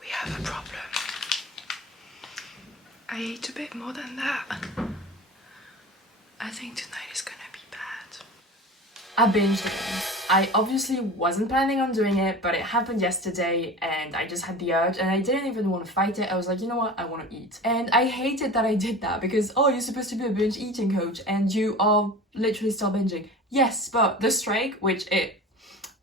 We have a problem. I ate a bit more than that. I think tonight is gonna be bad. I binged again. I obviously wasn't planning on doing it, but it happened yesterday and I just had the urge and I didn't even want to fight it. I was like, you know what, I want to eat. And I hated that I did that because, oh, you're supposed to be a binge eating coach and you are literally still binging. Yes, but the strike, which it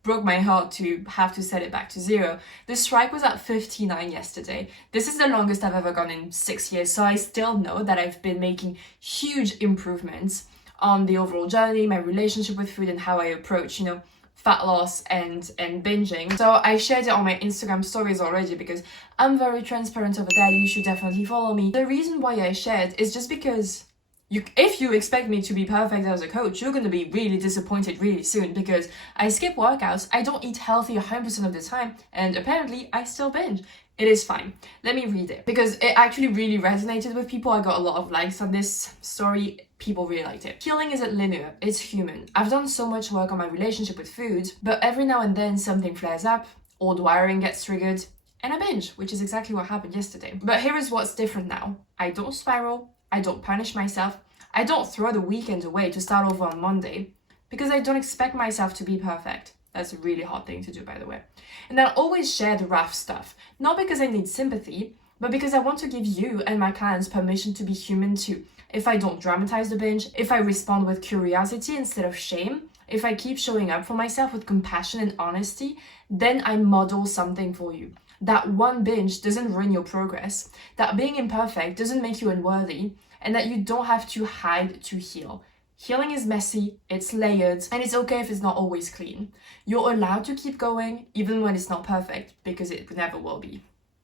broke my heart to have to set it back to 0. The strike was at 59 yesterday. This is the longest I've ever gone in 6 years, so I still know that I've been making huge improvements on the overall journey, my relationship with food and how I approach, fat loss and binging. So I shared it on my Instagram stories already because I'm very transparent over there. You should definitely follow me. The reason why I shared is just because if you expect me to be perfect as a coach, you're going to be really disappointed really soon because I skip workouts, I don't eat healthy 100% of the time, and apparently I still binge. It is fine. Let me read it because it actually really resonated with people. I got a lot of likes on this story. People really liked it. Healing isn't linear, it's human. I've done so much work on my relationship with food, but every now and then something flares up, old wiring gets triggered, and I binge, which is exactly what happened yesterday. But here is what's different now. I don't spiral, I don't punish myself, I don't throw the weekend away to start over on Monday, because I don't expect myself to be perfect. That's a really hard thing to do, by the way. And I'll always share the rough stuff, not because I need sympathy, but because I want to give you and my clients permission to be human too. If I don't dramatize the binge, if I respond with curiosity instead of shame, if I keep showing up for myself with compassion and honesty, then I model something for you. That one binge doesn't ruin your progress, that being imperfect doesn't make you unworthy, and that you don't have to hide to heal. Healing is messy, it's layered, and it's okay if it's not always clean. You're allowed to keep going, even when it's not perfect, because it never will be.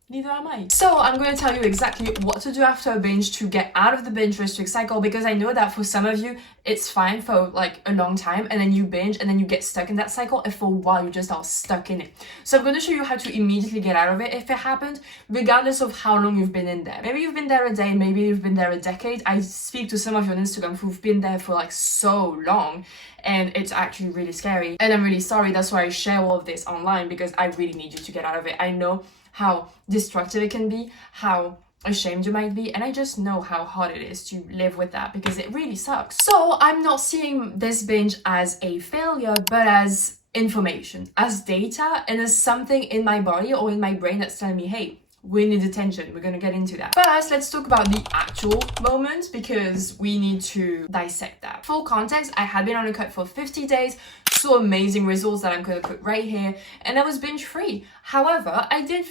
Neither am I. So I'm going to tell you exactly what to do after a binge to get out of the binge restrict cycle, because I know that for some of you, it's fine for like a long time and then you binge and then you get stuck in that cycle, and for a while you just are stuck in it. So I'm going to show you how to immediately get out of it if it happened, regardless of how long you've been in there. Maybe you've been there a day, maybe you've been there a decade. I speak to some of you on Instagram who've been there for like so long, and it's actually really scary. And I'm really sorry, that's why I share all of this online, because I really need you to get out of it. I know how destructive it can be, how ashamed you might be, and I just know how hard it is to live with that because it really sucks. So I'm not seeing this binge as a failure, but as information, as data, and as something in my body or in my brain that's telling me, hey, we need attention. We're going to get into that. First, let's talk about the actual moment because we need to dissect that. For context, I had been on a cut for 50 days, saw amazing results that I'm going to put right here, and I was binge free. However, I did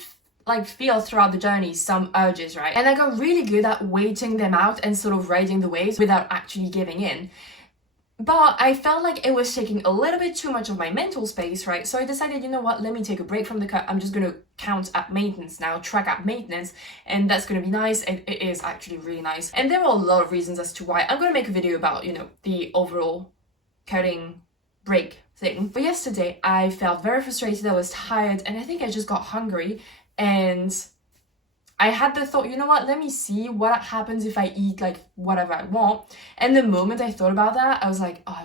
feel throughout the journey some urges, right? And I got really good at waiting them out and sort of riding the waves without actually giving in. But I felt like it was taking a little bit too much of my mental space, right? So I decided, you know what, let me take a break from the cut. I'm just going to count at maintenance now, track at maintenance, and that's going to be nice. And it is actually really nice. And there are a lot of reasons as to why. I'm going to make a video about, the overall cutting break thing. But yesterday, I felt very frustrated. I was tired, and I think I just got hungry. And I had the thought, you know what, let me see what happens if I eat like whatever I want. And the moment I thought about that, I was like, oh,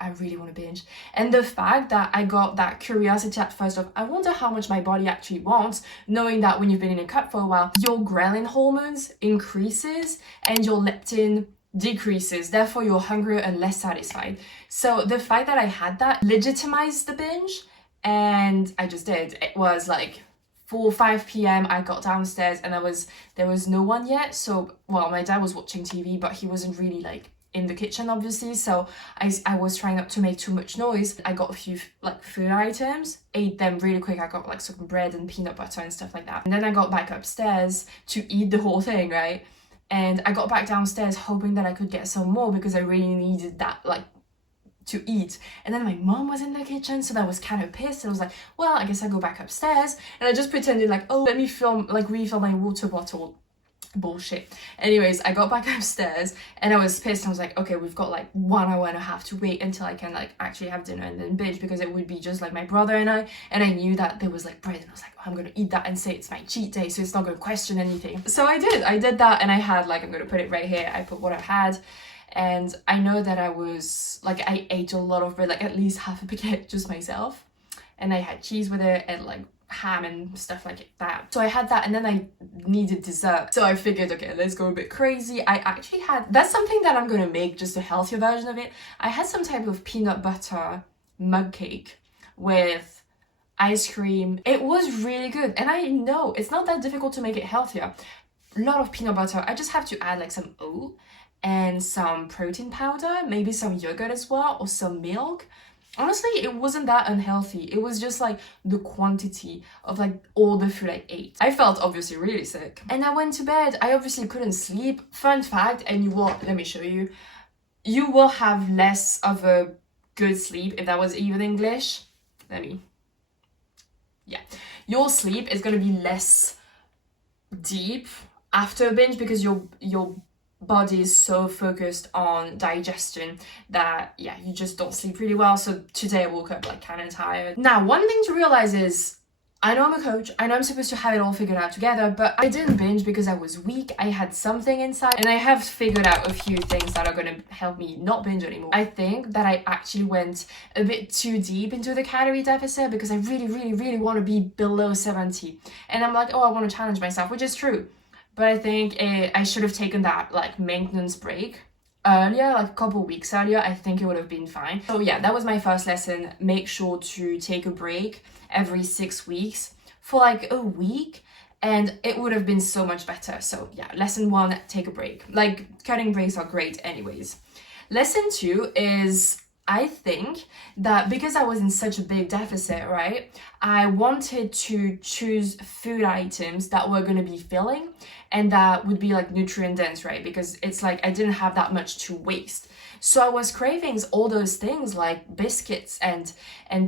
I really want to binge. And the fact that I got that curiosity at first of, I wonder how much my body actually wants, knowing that when you've been in a cut for a while, your ghrelin hormones increases and your leptin decreases, therefore you're hungrier and less satisfied. So the fact that I had that legitimized the binge, and I just did. It was like 4 or 5 p.m. I got downstairs and there was no one yet. So, well, my dad was watching TV, but he wasn't really like in the kitchen, obviously. So I was trying not to make too much noise. I got a few like food items, ate them really quick. I got like some bread and peanut butter and stuff like that. And then I got back upstairs to eat the whole thing, right? And I got back downstairs hoping that I could get some more because I really needed that like to eat. And then my mom was in the kitchen, so I was kind of pissed, and I was like, well, I guess I go back upstairs. And I just pretended like, oh, let me refill my water bottle. Bullshit. Anyways, I got back upstairs and I was pissed. I was like, okay, we've got like 1 hour and a half to wait until I can like actually have dinner and then binge, because it would be just like my brother and I knew that there was like bread, and I was like, oh, I'm gonna eat that and say it's my cheat day, so it's not gonna question anything. So I did that, and I had like, I'm gonna put it right here, I put what I had. And I know that I ate a lot of bread, like at least half a baguette just myself. And I had cheese with it and like ham and stuff like that. So I had that, and then I needed dessert. So I figured, okay, let's go a bit crazy. I actually had, that's something that I'm gonna make, just a healthier version of it. I had some type of peanut butter mug cake with ice cream. It was really good, and I know it's not that difficult to make it healthier. A lot of peanut butter. I just have to add like some oat and some protein powder, maybe some yogurt as well, or some milk. Honestly, it wasn't that unhealthy. It was just like the quantity of like all the food I ate. I felt obviously really sick. And I went to bed. I obviously couldn't sleep. Fun fact, and you will, let me show you. You will have less of a good sleep, if that was even English. Your sleep is gonna be less deep after a binge because your body is so focused on digestion that you just don't sleep really well. So today I woke up like kind of tired. Now, one thing to realize is, I know I'm a coach, I know I'm supposed to have it all figured out together, but I didn't binge because I was weak. I had something inside, and I have figured out a few things that are gonna help me not binge anymore. I think that I actually went a bit too deep into the calorie deficit because I really want to be below 70, and I'm like, oh, I want to challenge myself, which is true. But I think I should have taken that like maintenance break earlier, like a couple weeks earlier. I think it would have been fine. So yeah, that was my first lesson. Make sure to take a break every 6 weeks for like a week, and it would have been so much better. So yeah, lesson 1, take a break. Like, cutting breaks are great anyways. Lesson 2 is, I think that because I was in such a big deficit, right, I wanted to choose food items that were going to be filling and that would be like nutrient dense, right? Because it's like I didn't have that much to waste. So I was craving all those things like biscuits and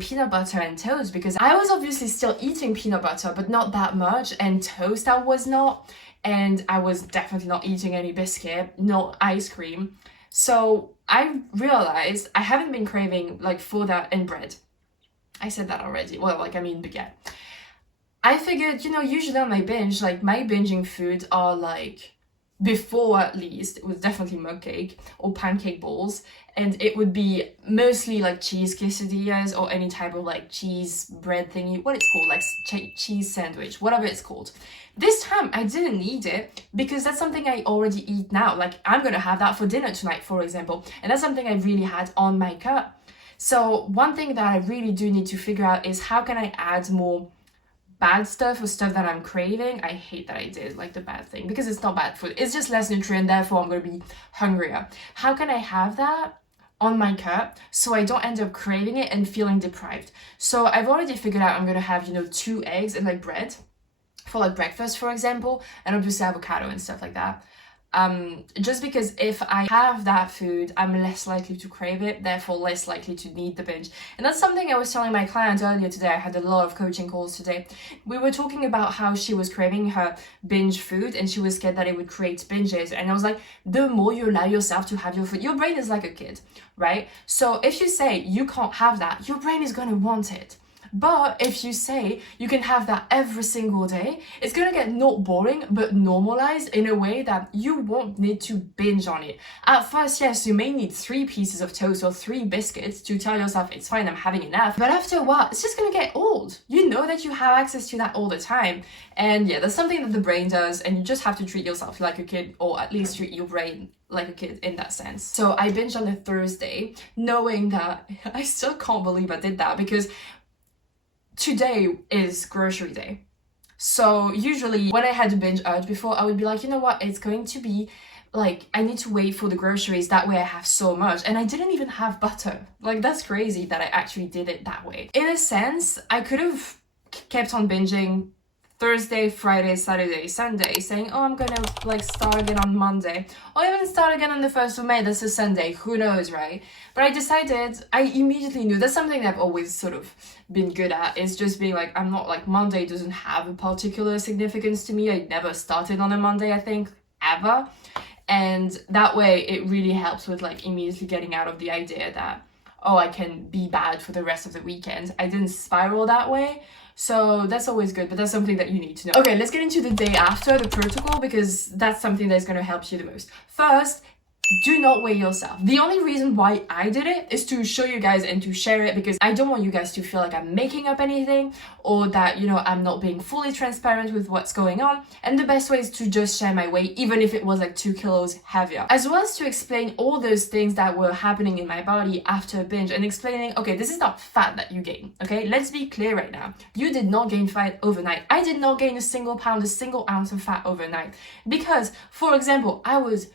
peanut butter and toast, because I was obviously still eating peanut butter, but not that much, and toast I was not, and I was definitely not eating any biscuit, no ice cream. So I realized I haven't been craving like for that, and bread. I said that already. Well, like, I mean baguette. I figured, you know, usually on my binge, like my binging food are like, before at least, it was definitely mug cake or pancake balls, and it would be mostly like cheese quesadillas or any type of like cheese bread thingy, what it's called, like cheese sandwich, whatever it's called. This time I didn't need it because that's something I already eat now. Like, I'm gonna have that for dinner tonight, for example, and that's something I really had on my cup. So one thing that I really do need to figure out is how can I add more bad stuff or stuff that I'm craving. I hate that I did like the bad thing, because it's not bad food, it's just less nutrient, therefore I'm gonna be hungrier. How can I have that on my cup so I don't end up craving it and feeling deprived? So I've already figured out I'm gonna have, you know, 2 eggs and like bread for like breakfast, for example, and obviously avocado and stuff like that. Just because if I have that food, I'm less likely to crave it, therefore less likely to need the binge. And that's something I was telling my client earlier today. I had a lot of coaching calls today. We were talking about how she was craving her binge food and she was scared that it would create binges. And I was like, the more you allow yourself to have your food, your brain is like a kid, right? So if you say you can't have that, your brain is going to want it. But if you say you can have that every single day, it's gonna get not boring, but normalized in a way that you won't need to binge on it. At first, yes, you may need 3 pieces of toast or 3 biscuits to tell yourself it's fine, I'm having enough. But after a while, it's just gonna get old. You know that you have access to that all the time. And yeah, that's something that the brain does, and you just have to treat yourself like a kid, or at least treat your brain like a kid in that sense. So I binged on a Thursday, knowing that I still can't believe I did that, because today is grocery day. So usually when I had a binge urge before, I would be like, you know what, it's going to be like, I need to wait for the groceries, that way I have so much. And I didn't even have butter. Like, that's crazy that I actually did it that way. In a sense, I could have kept on binging Thursday, Friday, Saturday, Sunday, saying, oh, I'm gonna like start again on Monday, or even start again on the 1st of May, that's a Sunday, who knows, right? But I decided, I immediately knew, that's something that I've always sort of been good at, is just being like, I'm not like, Monday doesn't have a particular significance to me. I never started on a Monday, I think, ever. And that way it really helps with like immediately getting out of the idea that, oh, I can be bad for the rest of the weekend. I didn't spiral that way. So that's always good, but that's something that you need to know. Okay, let's get into the day after, the protocol, because that's something that's going to help you the most. First, Do not weigh yourself. The only reason why I did it is to show you guys and to share it, because I don't want you guys to feel like I'm making up anything, or that, you know, I'm not being fully transparent with what's going on. And the best way is to just share my weight, even if it was like 2 kilos heavier, as well as to explain all those things that were happening in my body after a binge, and explaining, okay, this is not fat that you gain. Okay, let's be clear right now. You did not gain fat overnight. I did not gain a single pound, a single ounce of fat overnight, because, for example, I was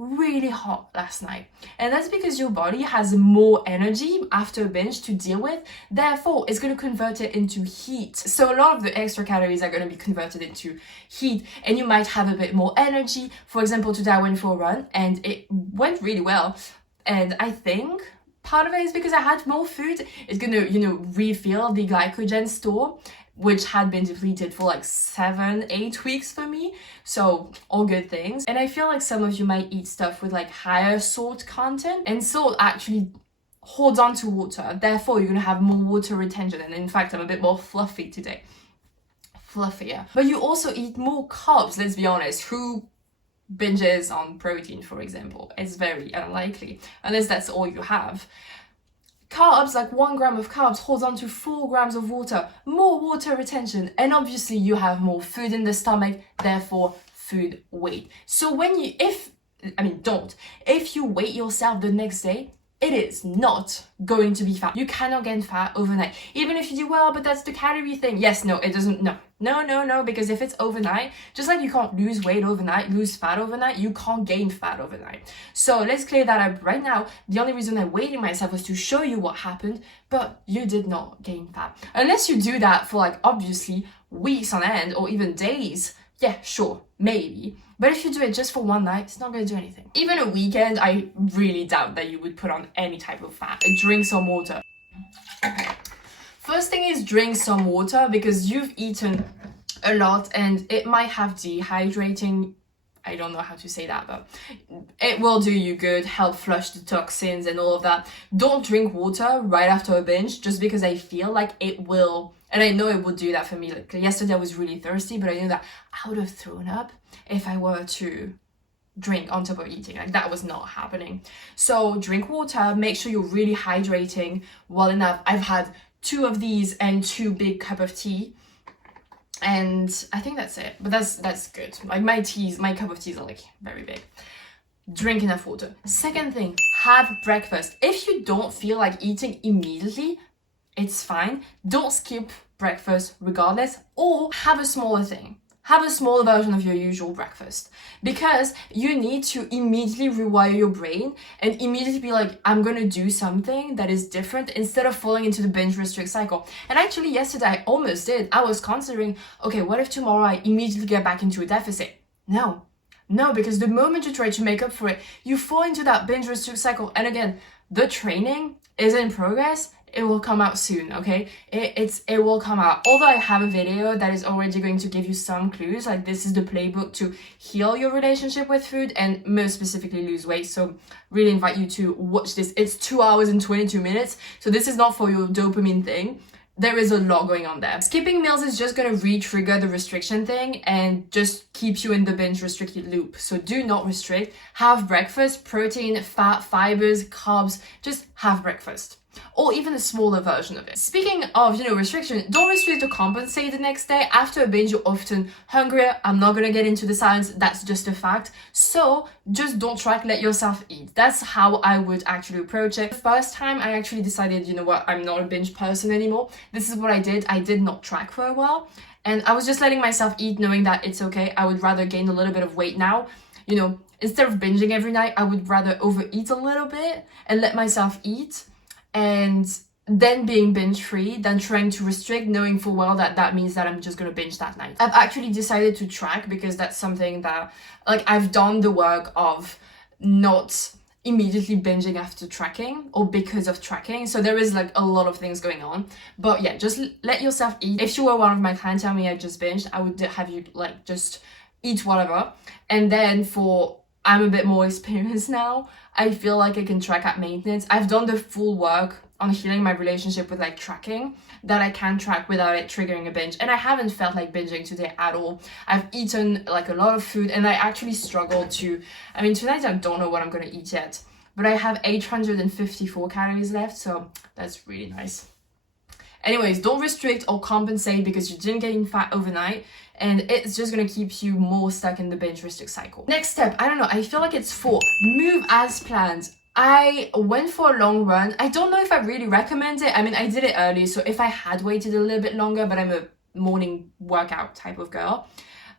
really hot last night, and that's because your body has more energy after a binge to deal with, therefore it's going to convert it into heat. So a lot of the extra calories are going to be converted into heat, and you might have a bit more energy. For example, today I went for a run and it went really well, and I think part of it is because I had more food. It's going to, you know, refill the glycogen store, which had been depleted for like 7-8 weeks for me. So all good things. And I feel like some of you might eat stuff with like higher salt content, and salt actually holds on to water. Therefore, you're gonna have more water retention. And in fact, I'm a bit more fluffy today. Fluffier. But you also eat more carbs, let's be honest. Who binges on protein, for example? It's very unlikely, unless that's all you have. Carbs, like 1 gram of carbs holds on to 4 grams of water, more water retention, and obviously you have more food in the stomach, therefore food weight. So when you, if you weight yourself the next day, it is not going to be fat. You cannot gain fat overnight. Even if you do, well, but that's the calorie thing. Yes, no, it doesn't, no, because if it's overnight, just like you can't lose weight overnight, lose fat overnight, you can't gain fat overnight. So let's clear that up right now. The only reason I weighed myself was to show you what happened, but you did not gain fat. Unless you do that for like, obviously, weeks on end or even days, yeah, sure, maybe. But if you do it just for one night, it's not going to do anything. Even a weekend, I really doubt that you would put on any type of fat. Drink some water. First thing is drink some water, because you've eaten a lot and it might have dehydrating, I don't know how to say that, but it will do you good, help flush the toxins and all of that. Don't drink water right after a binge, just because I feel like it will, and I know it would do that for me. Like yesterday I was really thirsty, but I knew that I would have thrown up if I were to drink on top of eating. Like that was not happening. So drink water, make sure you're really hydrating well enough. I've had 2 of these and 2 big cup of tea, and I think that's it. But that's good. Like my cup of teas are like very big. Drink enough water. Second thing, have breakfast. If you don't feel like eating immediately, it's fine. Don't skip breakfast regardless, or have a smaller thing. Have a smaller version of your usual breakfast, because you need to immediately rewire your brain and immediately be like, I'm gonna do something that is different, instead of falling into the binge restrict cycle. And actually yesterday I almost did. I was considering, okay, what if tomorrow I immediately get back into a deficit? No, because the moment you try to make up for it, you fall into that binge restrict cycle. And again, the training is in progress. It will come out soon, okay? It will come out. Although I have a video that is already going to give you some clues, like this is the playbook to heal your relationship with food and most specifically lose weight. So really invite you to watch this. It's 2 hours and 22 minutes. So this is not for your dopamine thing. There is a lot going on there. Skipping meals is just going to re-trigger the restriction thing and just keeps you in the binge restricted loop. So do not restrict. Have breakfast, protein, fat, fibers, carbs. Just have breakfast. Or even a smaller version of it. Speaking of, restriction, don't restrict to compensate the next day. After a binge, you're often hungrier. I'm not gonna get into the science, that's just a fact. So just don't track, let yourself eat. That's how I would actually approach it. The first time I actually decided, you know what, I'm not a binge person anymore. This is what I did. I did not track for a while. And I was just letting myself eat, knowing that it's okay. I would rather gain a little bit of weight now. Instead of binging every night, I would rather overeat a little bit and let myself eat. And then being binge free than trying to restrict, knowing full well that that means that I'm just gonna binge that night. I've actually decided to track because that's something that, like, I've done the work of not immediately binging after tracking or because of tracking. So there is like a lot of things going on. But yeah, just let yourself eat. If you were one of my clients tell me I just binged, I would have you like just eat whatever. And then I'm a bit more experienced now, I feel like I can track at maintenance. I've done the full work on healing my relationship with like tracking that I can track without it triggering a binge. And I haven't felt like binging today at all. I've eaten like a lot of food, and I actually struggled to, I mean, tonight I don't know what I'm gonna eat yet, but I have 854 calories left, so that's really nice. Anyways, don't restrict or compensate because you didn't gain fat overnight, and it's just gonna keep you more stuck in the binge restrict cycle. Next step, I don't know, I feel like it's 4. Move as planned. I went for a long run. I don't know if I really recommend it. I mean, I did it early, so if I had waited a little bit longer, but I'm a morning workout type of girl,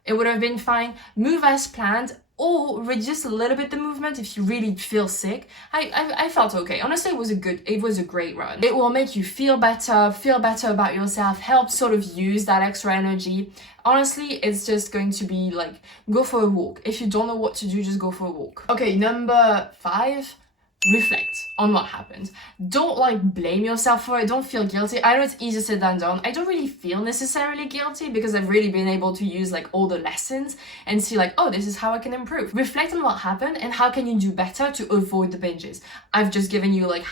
it would have been fine. Move as planned, or reduce a little bit the movement if you really feel sick. I felt okay. Honestly, it was a great run. It will make you feel better about yourself, help sort of use that extra energy. Honestly, it's just going to be like, go for a walk. If you don't know what to do, just go for a walk. Okay, number 5. Reflect on what happened. Don't like blame yourself for it. Don't feel guilty. I know it's easier said than done. I don't really feel necessarily guilty because I've really been able to use like all the lessons and see like, oh, this is how I can improve. Reflect on what happened and how can you do better to avoid the binges. I've just given you like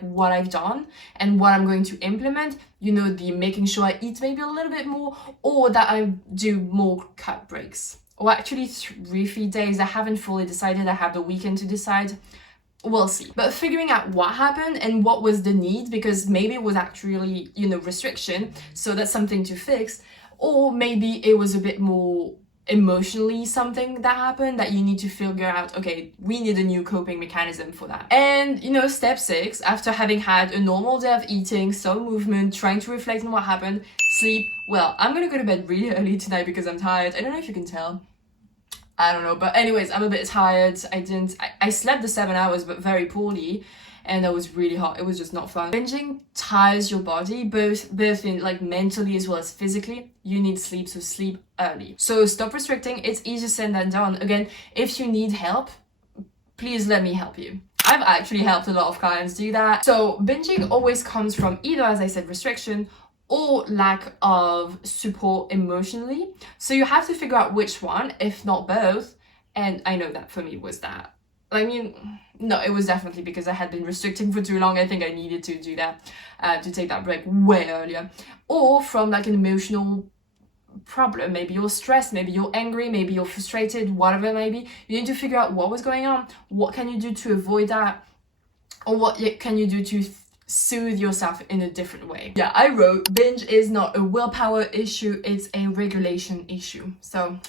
what I've done and what I'm going to implement. You know, the making sure I eat maybe a little bit more, or that I do more cut breaks. Or actually 3 feed days. I haven't fully decided. I have the weekend to decide. We'll see. But figuring out what happened and what was the need, because maybe it was actually, you know, restriction, so that's something to fix, or maybe it was a bit more emotionally something that happened that you need to figure out, okay, we need a new coping mechanism for that. And, you know, step 6, after having had a normal day of eating, some movement, trying to reflect on what happened, sleep. Well, I'm gonna go to bed really early tonight because I'm tired. I don't know if you can tell. I don't know, but anyways, I'm a bit tired. I slept the 7 hours, but very poorly, and it was really hot. It was just not fun. Binging tires your body, both in like mentally as well as physically. You need sleep, so sleep early. So stop restricting. It's easier said than done. Again, if you need help, please let me help you. I've actually helped a lot of clients do that. So binging always comes from either, as I said, restriction or lack of support emotionally. So you have to figure out which one, if not both. And I know that for me was that. I mean, no, it was definitely because I had been restricting for too long. I think I needed to do that, to take that break way earlier. Or from like an emotional problem. Maybe you're stressed, maybe you're angry, maybe you're frustrated, whatever it may be. You need to figure out what was going on. What can you do to avoid that? Or what can you do to soothe yourself in a different way? Yeah, I wrote, binge is not a willpower issue, it's a regulation issue. So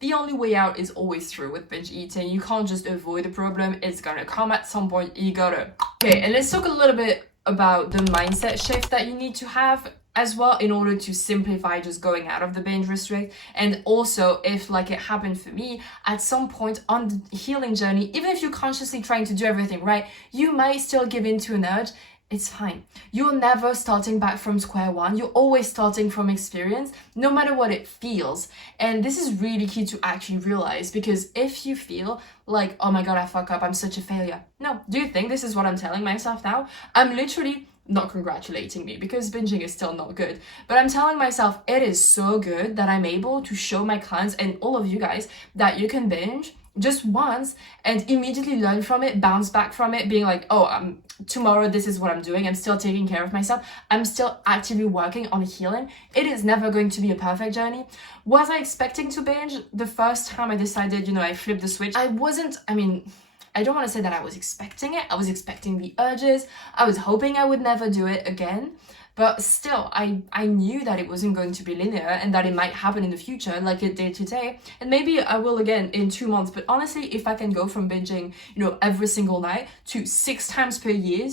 the only way out is always through with binge eating. You can't just avoid the problem. It's gonna come at some point. You gotta. Okay, and let's talk a little bit about the mindset shift that you need to have as well in order to simplify just going out of the binge restrict. And also, if like it happened for me, at some point on the healing journey, even if you're consciously trying to do everything right, you might still give in to an urge. It's fine. You're never starting back from square one. You're always starting from experience, no matter what it feels. And this is really key to actually realize, because if you feel like, oh my God, I fuck up, I'm such a failure. No, do you think this is what I'm telling myself now? I'm literally not congratulating me because binging is still not good, but I'm telling myself it is so good that I'm able to show my clients and all of you guys that you can binge just once and immediately learn from it, bounce back from it, being like, oh, tomorrow this is what I'm doing. I'm still taking care of myself. I'm still actively working on healing. It is never going to be a perfect journey. Was I expecting to binge the first time I decided, I flipped the switch? I don't want to say that I was expecting it. I was expecting the urges. I was hoping I would never do it again. But still, I knew that it wasn't going to be linear and that it might happen in the future like it did today. And maybe I will again in 2 months. But honestly, if I can go from binging, every single night to 6 times per year,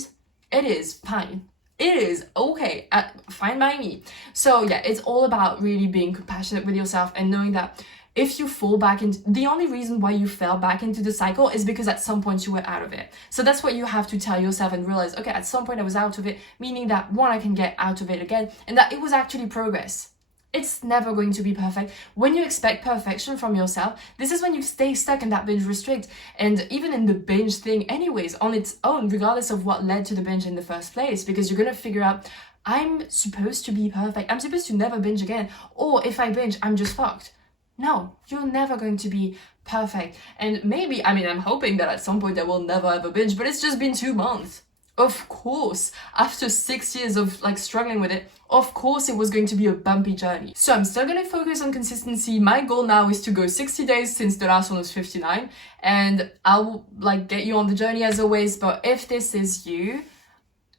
it is fine. It is okay. Fine by me. So yeah, it's all about really being compassionate with yourself and knowing that if you fall back into, the only reason why you fell back into the cycle is because at some point you were out of it. So that's what you have to tell yourself and realize, okay, at some point I was out of it, meaning that one, I can get out of it again, and that it was actually progress. It's never going to be perfect. When you expect perfection from yourself, this is when you stay stuck in that binge restrict. And even in the binge thing anyways, on its own, regardless of what led to the binge in the first place, because you're going to figure out, I'm supposed to be perfect. I'm supposed to never binge again. Or if I binge, I'm just fucked. No, you're never going to be perfect. And maybe, I'm hoping that at some point I will never ever binge, but it's just been 2 months. Of course, after 6 years of like struggling with it, of course it was going to be a bumpy journey. So I'm still gonna focus on consistency. My goal now is to go 60 days since the last one was 59, and I'll like get you on the journey as always. But if this is you,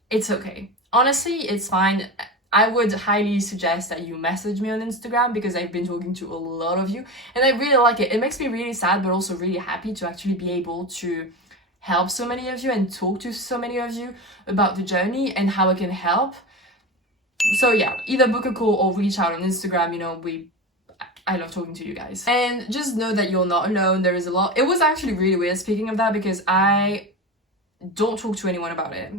it's okay. Honestly, it's fine. I would highly suggest that you message me on Instagram because I've been talking to a lot of you and I really like it. It makes me really sad but also really happy to actually be able to help so many of you and talk to so many of you about the journey and how I can help. So yeah, either book a call or reach out on Instagram. You know, I love talking to you guys. And just know that you're not alone. There is a lot. It was actually really weird speaking of that because I don't talk to anyone about it.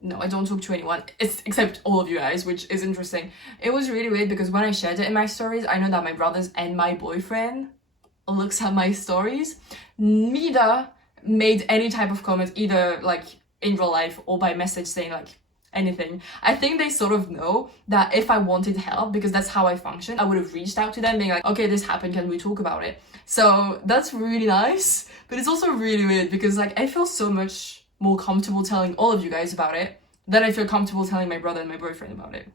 No, I don't talk to anyone except all of you guys, which is interesting. It was really weird because when I shared it in my stories, I know that my brothers and my boyfriend looks at my stories. Neither made any type of comment, either like in real life or by message saying like anything. I think they sort of know that if I wanted help, because that's how I function, I would have reached out to them being like, okay, this happened, can we talk about it? So that's really nice, but it's also really weird because like I feel so much more comfortable telling all of you guys about it than I feel comfortable telling my brother and my boyfriend about it.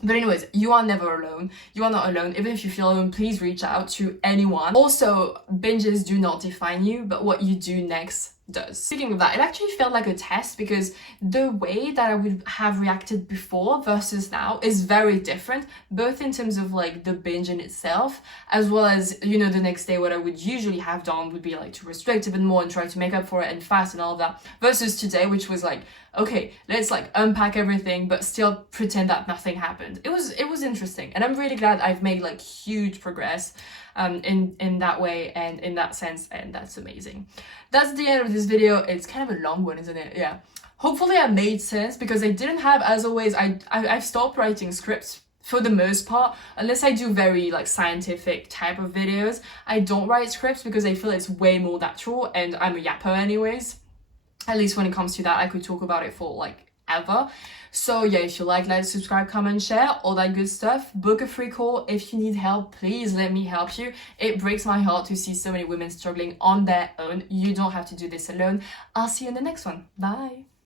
But anyways, you are never alone. You are not alone. Even if you feel alone, please reach out to anyone. Also, binges do not define you, but what you do next does. Speaking of that, it actually felt like a test because the way that I would have reacted before versus now is very different, both in terms of like the binge in itself, as well as, you know, the next day what I would usually have done would be like to restrict a bit more and try to make up for it and fast and all of that, versus today, which was like, okay, let's like unpack everything but still pretend that nothing happened. It was interesting, and I'm really glad I've made like huge progress in that way and in that sense, and that's amazing. That's the end of this video. It's kind of a long one, isn't it? Yeah. Hopefully I made sense because I didn't have, as always, I've stopped writing scripts for the most part, unless I do very like scientific type of videos. I don't write scripts because I feel it's way more natural, and I'm a yapper anyways. At least when it comes to that, I could talk about it for like ever. So yeah, if you like, subscribe, comment, share, all that good stuff. Book a free call. If you need help, please let me help you. It breaks my heart to see so many women struggling on their own. You don't have to do this alone. I'll see you in the next one. Bye.